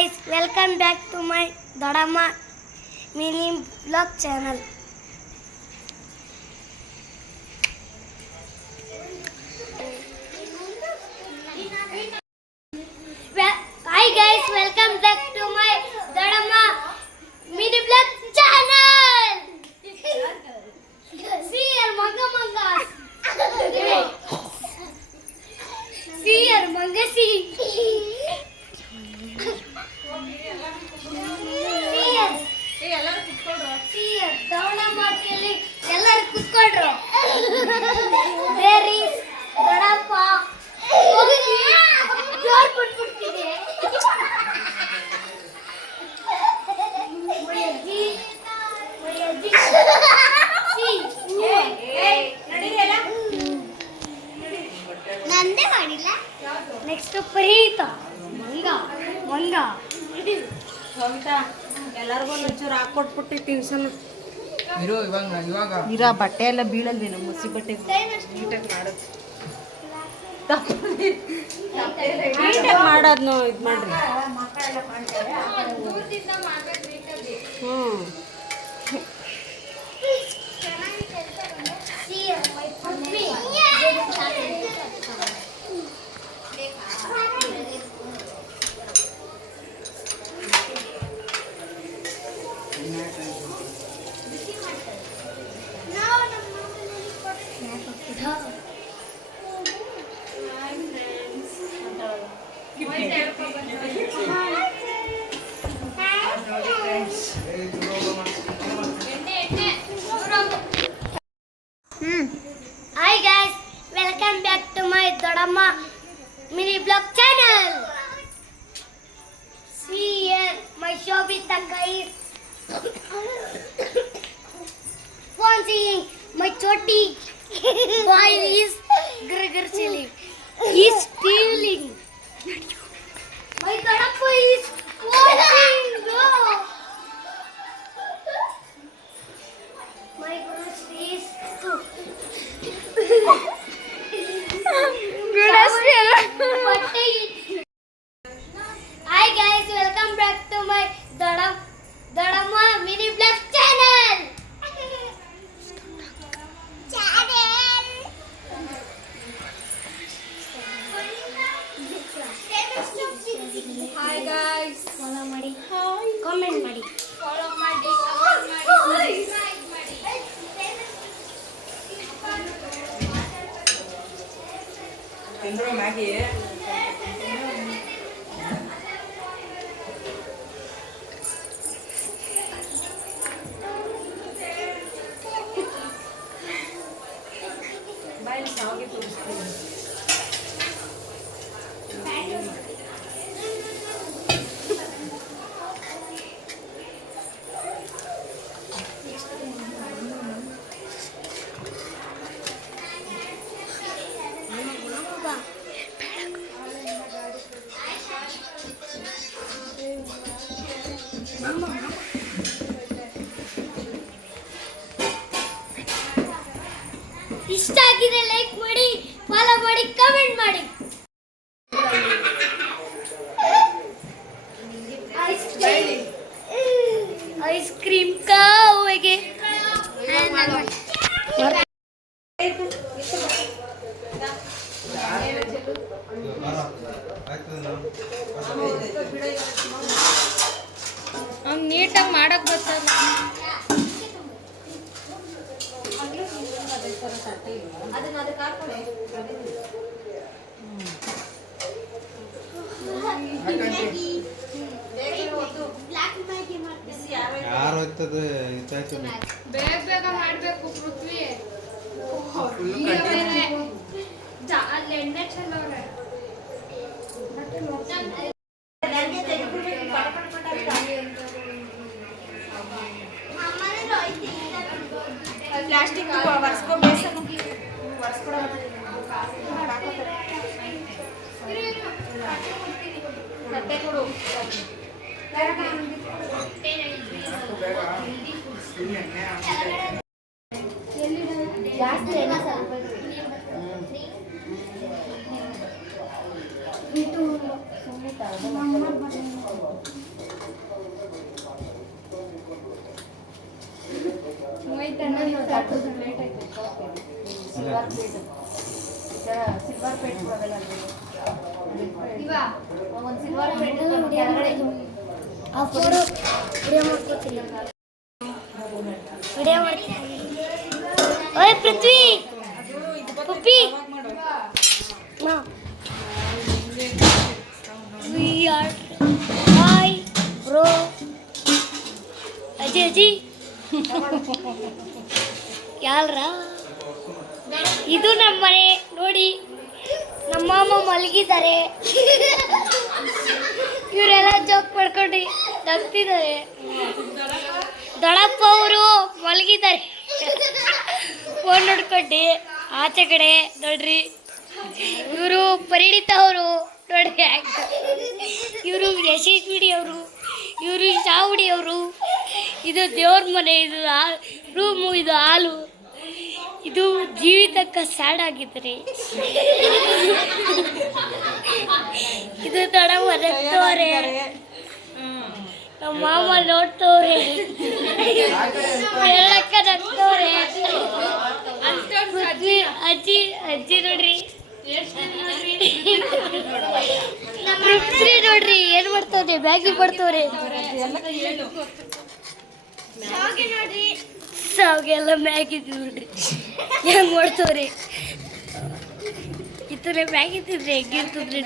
guys, welcome back to my Dodama mini vlog channel. Hi guys, welcome back to my Dodama mini vlog channel. See your manga mangas. See your manga see. ಎಲ್ಲರೂ ಕುತ್ಕೊಂಡ್ರು ದೊಡ್ಡಪ್ಪ ಜೋರ್ ಬಿಟ್ಬಿಡ್ತಿದೆ ನಂದೇ ಮಾಡಿಲ್ಲ next ಪ್ರೀತ ಮಂಗ ಮಂಗ ಎಲ್ಲರಿಗೂ ಒಂಚೂರು ಹಾಕೊಟ್ಬಿಟ್ಟು ತಿನ್ಸೋಣ ಇವಾಗ ಬಟ್ಟೆ ಎಲ್ಲ ಬೀಳಲ್ವಿ ನಮ್ಮ ಮುಸಿ ಬಟ್ಟೆ ನೀಟಾಗಿ ಮಾಡೋದು ನೀಟಾಗಿ ಮಾಡೋದ್ನು ಇದು ಮಾಡ್ರಿ ಹ್ಞೂ Hi guys, welcome back to my Dodama mini vlog channel. See here, my Shobita guys. Phone seeing my choti boy is Gregor chilling. He's stealing. My Dodappa is watching. My brush is Hi guys, welcome back to my Dodama mini vlog channel. Hi guys. Follow ಮಾಡಿ comment ಮಾಡಿ Follow ಮಾಡಿ ತಿಂದ್ರು Maggi ಬಾಯಲ್ಲಿ ಸಾವಿಗೆ ತೋರಿಸ್ತೀನಿ ಇಷ್ಟ ಆಗಿದೆ like ಮಾಡಿ ಫಾಲೋ ಮಾಡಿ ಕಮೆಂಟ್ ಮಾಡಿ ಐಸ್ ಕ್ರೀಮ್ ಕಾವಿಗೆ ಅವ್ನು ನೀಟಾಗಿ ಮಾಡಕ್ ಗೊತ್ತಲ್ಲ ಯಾರು ಹೋಗ್ತದೆ ಇತ್ತಾಯ್ತು ಬೇಗ ಬೇಗ ಮಾಡ್ಬೇಕು ಪೃಥ್ವಿ ಅಲ್ಲಿ ಎಣ್ಣೆ ಚೆಲ್ಲವ್ರೆ ಪ್ಲಾಸ್ಟಿಕ್ ಒರೆಸ್ಕೊ ಬೇಸನ್ನು ಒರೆಸ್ಕೊಡ ಕಟ್ಟೆ ಕೊಡು ಜಾಸ್ತಿ ಎಣ್ಣೆ ಸ್ವಲ್ಪ ಆ ಫೋರು ವಿಡಿಯೋ ಮಾಡ್ಕೋತೀನಿ. ವಿಡಿಯೋ ಮಾಡ್ತೀನಿ. ಓಯ್ ಪೃಥ್ವಿ ಪಪ್ಪಿ ನಾ ವಿ ಆರ್ ಹಾಯ್ ಬ್ರೋ ಅಜ್ಜಿ ಅಜ್ಜಿ ಯಾರ ಇದು ನಮ್ಮ ಮನೆ ನೋಡಿ. ನಮ್ಮ ಮಾಮ ಮಲಗಿದ್ದಾರೆ. ಇವರೆಲ್ಲ ಜೋಕ್ ಮಾಡ್ಕೊಂಡು ನಗ್ತಿದ್ದಾರೆ. ದೊಡ್ಡಪ್ಪ ಅವರು ಮಲಗಿದ್ದಾರೆ ಫೋನ್ ನೋಡ್ಕೊಂಡು ಆಚೆ ಕಡೆ ನೋಡ್ರಿ. ಇವರು ಪರಿಣಿತ ಅವರು ನೋಡ್ರಿ. ಇವರು ಯಶಸ್ವಿನಿ ಅವರು, ಇವರು ಚಾವುಡಿ ಅವರು. ಇದು ದೇವ್ರ ಮನೆ, ಇದು ರೂಮು, ಇದು ಹಾಲು. ಇದು ಜೀವಿತಕ್ಕ ಸ್ಯಾಡ್ ಆಗಿದ್ರಿ. ಇದು ದೊಡ್ಡಮ್ಮ ನಗ್ತವ್ರೆ. ನಮ್ಮ ಮಾಮ ನೋಡ್ತವ್ರೆ. ಹೇಳಕ್ಕ ನಗ್ತವ್ರೆ. ಅಜ್ಜಿ ಅಜ್ಜಿ ನೋಡ್ರಿ. ಪೃಥ್ವಿ ನೋಡ್ರಿ ಏನ್ ಮಾಡ್ತವ್ರೆ, ಬ್ಯಾಗಿ ಮಾಡ್ತವ್ರೆ. ಸಾವ್ಗೆಲ್ಲ ಮ್ಯಾಗಿದ್ದು ನೋಡ್ರಿ ಹೆಂಗ್ ಮಾಡ್ತವ್ರಿ. ಈ ಥರ ಮ್ಯಾಗಿದ್ದಿದ್ರೆ ಹೆಂಗಿರ್ತದ್ರಿ.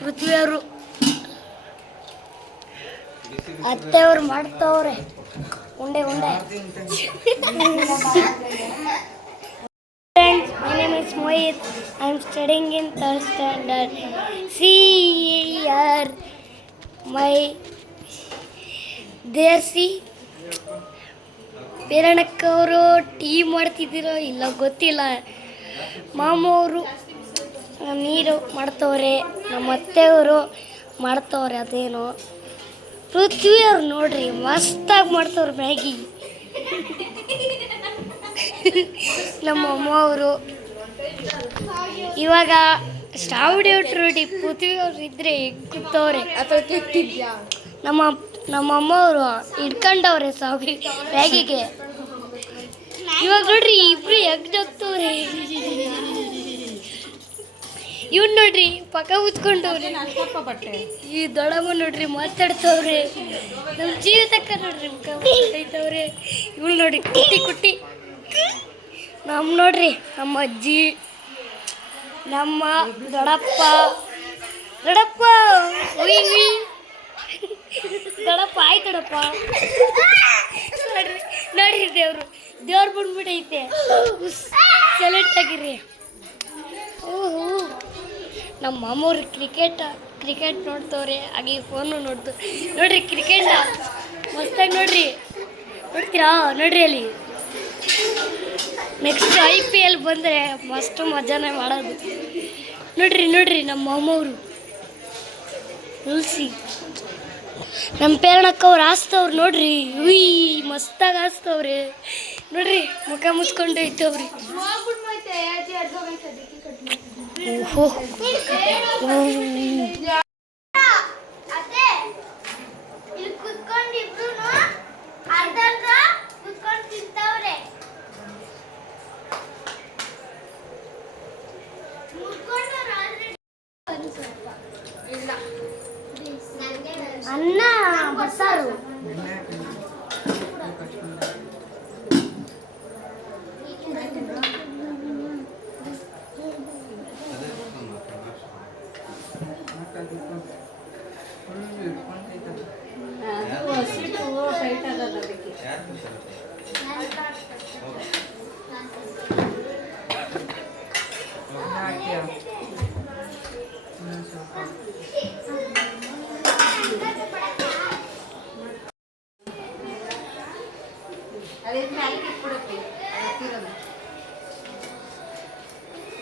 ಪೃಥ್ವಿ ಅವರು ಅತ್ತೆ ಅವ್ರು ಮಾಡ್ತವ್ರೆ ಉಂಡೆ ಉಂಡೆ. Friends, my name is Mohit. I am studying in 3rd standard. See here my desi ಪೇರಣಕ್ಕವರು ಟೀ ಮಾಡ್ತಿದ್ದೀರೋ ಇಲ್ಲ ಗೊತ್ತಿಲ್ಲ. ಮಾಮ ಅವರು ನೀರು ಮಾಡ್ತವ್ರೆ. ನಮ್ಮ ಅತ್ತೆಯವರು ಮಾಡ್ತವ್ರೆ ಅದೇನೋ. ಪೃಥ್ವಿ ಅವ್ರು ನೋಡ್ರಿ ಮಸ್ತಾಗಿ ಮಾಡ್ತವ್ರೆ ಮ್ಯಾಗಿ. ನಮ್ಮ ಅಮ್ಮ ಅವರು ಇವಾಗ ಸ್ಟಾವಿಡಿ ಹೊಟ್ರು ನೋಡಿ. ಪೃಥ್ವಿ ಅವ್ರು ಇದ್ರೆ ಕೂತವ್ರೆ. ನಮ್ಮ ಅಮ್ಮ ಅವರು ಹಿಡ್ಕೊಂಡವ್ರೆ ಸಾವಿ ಮ್ಯಾಗಿಗೆ. ಇವಾಗ ನೋಡ್ರಿ ಇಬ್ರು ಹೆಗ್ ಜಗ್ತವ್ರೆ. ಇವ್ನು ನೋಡ್ರಿ ಪಕ್ಕ ಉತ್ಕೊಂಡವ್ರಿ. ಈ ದೊಡ್ಡಮ್ಮ ನೋಡ್ರಿ ಮಾತಾಡ್ತವ್ರೆ. ನಮ್ಮ ಜೀವಿತಕ್ಕ ನೋಡ್ರಿ ಮುಖ ಮಾತಾಡ್ತವ್ರೆ. ಇವಳು ನೋಡಿ ಕುಟ್ಟಿ ಕುಟ್ಟಿ. ನಮ್ಮ ನೋಡ್ರಿ ನಮ್ಮ ಅಜ್ಜಿ, ನಮ್ಮ ದೊಡ್ಡಪ್ಪ ದೊಡ್ಡಪ್ಪ ಒಯ್ಯಿ ದೊಡ್ಡಪ್ಪ ಆಯ್ತು ದೊಡ್ಡಪ್ಪ ನೋಡ್ರಿ ನೋಡ್ರಿ. ದೇವ್ರು ಬಂದ್ಬಿಟ್ಟೈತೆ. ಸೆಲೆಕ್ಟ್ ಆಗಿರಿ. ಓಹೋ ನಮ್ಮ ಮಾಮವ್ರು ಕ್ರಿಕೆಟ್ ನೋಡ್ತವ್ರೆ. ಹಾಗೆ ಫೋನು ನೋಡ್ರಿ ಕ್ರಿಕೆಟ್ ಮಸ್ತಾಗಿ ನೋಡ್ರಿ. ನೋಡ್ತೀರಾ ನೋಡ್ರಿ ಅಲ್ಲಿ. ನೆಕ್ಸ್ಟ್ IPL ಬಂದರೆ ಮಸ್ತ್ ಮಜಾನೇ ಮಾಡೋದು. ನೋಡ್ರಿ ನಮ್ಮ ಮಾಮವರು ತುಳಸಿ. ನಮ್ಮ ಪೇರಣಕ್ಕವ್ರು ಹಾಸ್ತವ್ರು ನೋಡ್ರಿ. ಉಯ್ ಮಸ್ತಾಗಿ ಹಾಸ್ತವ್ರೆ ನೋಡ್ರಿ. ಮುಖ ಮುಚ್ಕೊಂಡು ಐತವ್ರಿ. ಓಹೋ ಅನ್ನ ಬಸ್ಸಾರು.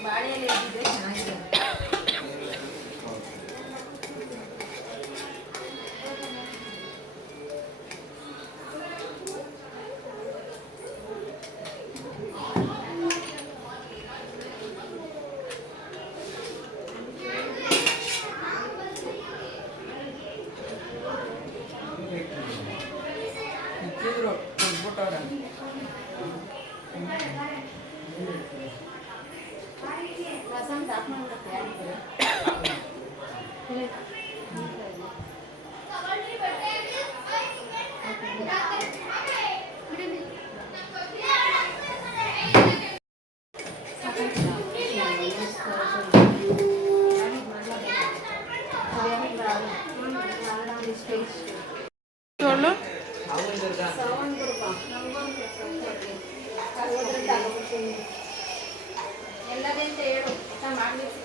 ಬಾಳೆಯಲ್ಲಿ ಚೆನ್ನಾಗಿದೆ. ನೋಡು ಎಲ್ಲದಂತ ಹೇಳು ಮಾಡ್ಲಿಕ್ಕೆ